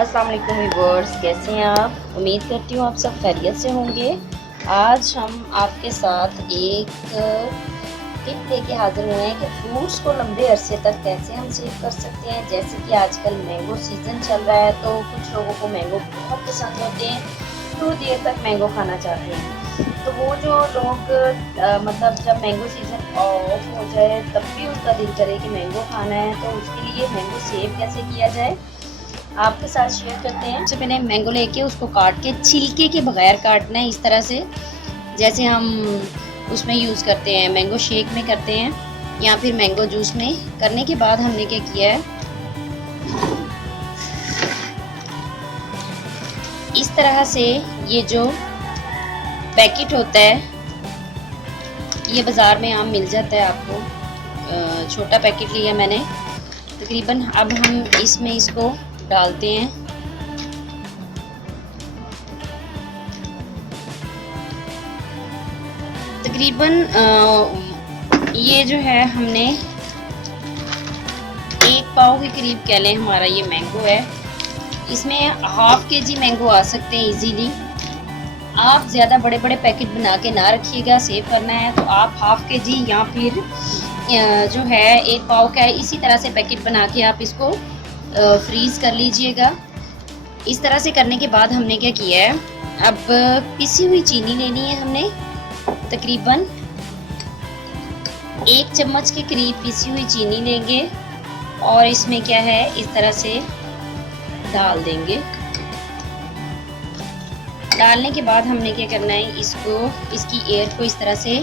अस्सलाम वालेकुम व्यूअर्स, कैसे हैं आप? उम्मीद करती हूँ आप सब खैरियत से होंगे। आज हम आपके साथ एक टिप लेके हाजिर हुए हैं कि फ्रूट्स को लंबे अरसे तक कैसे हम सेव कर सकते हैं। जैसे कि आजकल मैंगो सीज़न चल रहा है, तो कुछ लोगों को मैंगो बहुत पसंद होते हैं, तो देर तक मैंगो खाना चाहते हैं। तो वो जो लोग मतलब जब मैंगो सीज़न ऑफ हो जाए तब भी उनका दिल करे कि मैंगो खाना है, तो उसके लिए मैंगो सेव कैसे किया जाए आपके साथ शेयर करते हैं। सबसे पहले मैंगो लेके उसको काट के छिलके के बगैर काटना है, इस तरह से जैसे हम उसमें यूज़ करते हैं, मैंगो शेक में करते हैं या फिर मैंगो जूस में। करने के बाद हमने क्या किया है, इस तरह से ये जो पैकेट होता है, ये बाज़ार में आम मिल जाता है आपको। छोटा पैकेट लिया मैंने तकरीबन। अब हम इसमें इसको डालते हैं। तकरीबन ये जो है हमने 1 पाव के करीब कह लें हमारा ये मैंगो है। इसमें ½ kg मैंगो आ सकते हैं इजीली। आप ज़्यादा बड़े बड़े पैकेट बना के ना रखिएगा, सेव करना है तो आप ½ kg या फिर जो है 1 पाव का है, इसी तरह से पैकेट बना के आप इसको फ्रीज़ कर लीजिएगा। इस तरह से करने के बाद हमने क्या किया है, अब पिसी हुई चीनी लेनी है हमने। तकरीबन 1 चम्मच के करीब पिसी हुई चीनी लेंगे और इसमें क्या है इस तरह से डाल देंगे। डालने के बाद हमने क्या करना है, इसकी एयर को इस तरह से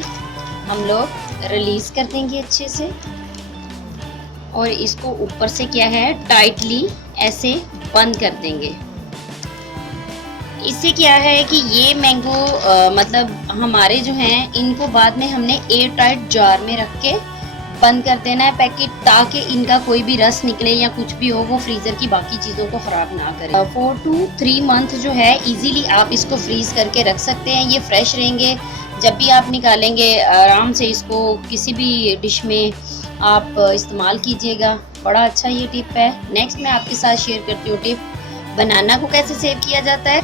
हम लोग रिलीज़ कर देंगे अच्छे से, और इसको ऊपर से क्या है टाइटली ऐसे बंद कर देंगे। इससे क्या है कि ये मैंगो मतलब हमारे जो हैं इनको बाद में हमने एयर टाइट जार में रख के बंद कर देना है पैकेट, ताकि इनका कोई भी रस निकले या कुछ भी हो वो फ्रीज़र की बाकी चीज़ों को ख़राब ना करे। 4 to 3 मंथ जो है इजीली आप इसको फ्रीज़ करके रख सकते हैं। ये फ्रेश रहेंगे, जब भी आप निकालेंगे आराम से इसको किसी भी डिश में आप इस्तेमाल कीजिएगा। बड़ा अच्छा ये टिप है। नेक्स्ट मैं आपके साथ शेयर करती हूँ टिप, बनाना को कैसे सेव किया जाता है।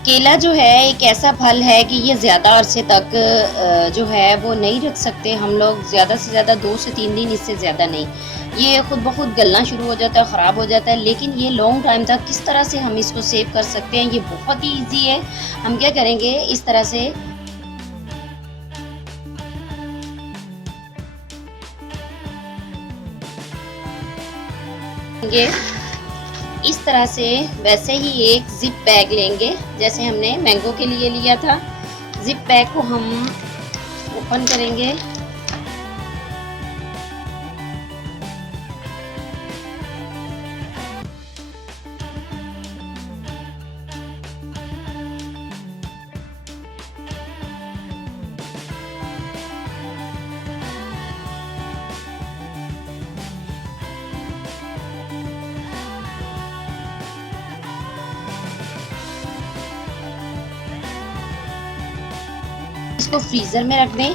केला जो है एक ऐसा फल है कि ये ज़्यादा अरसे तक जो है वो नहीं रख सकते हम लोग, ज़्यादा से ज़्यादा 2 से 3 दिन, इससे ज़्यादा नहीं। ये खुद ब खुद गलना शुरू हो जाता है, ख़राब हो जाता है। लेकिन ये लॉन्ग टाइम तक किस तरह से हम इसको सेव कर सकते हैं, ये बहुत ही ईजी है। हम क्या करेंगे, इस तरह से इस तरह से वैसे ही एक जिप बैग लेंगे जैसे हमने मैंगो के लिए लिया था। जिप बैग को हम ओपन करेंगे। इसको फ्रीज़र में रख दें।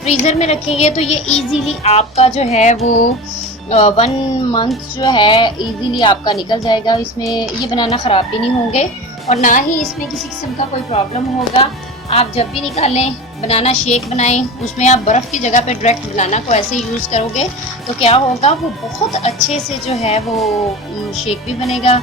फ्रीज़र में रखेंगे तो ये इजीली आपका जो है वो 1 मंथ जो है इजीली आपका निकल जाएगा। इसमें ये बनाना ख़राब भी नहीं होंगे और ना ही इसमें किसी किस्म का कोई प्रॉब्लम होगा। आप जब भी निकालें बनाना शेक बनाएं, उसमें आप बर्फ़ की जगह पे डायरेक्ट बनाना को ऐसे यूज़ करोगे तो क्या होगा, वो बहुत अच्छे से जो है वो शेक भी बनेगा।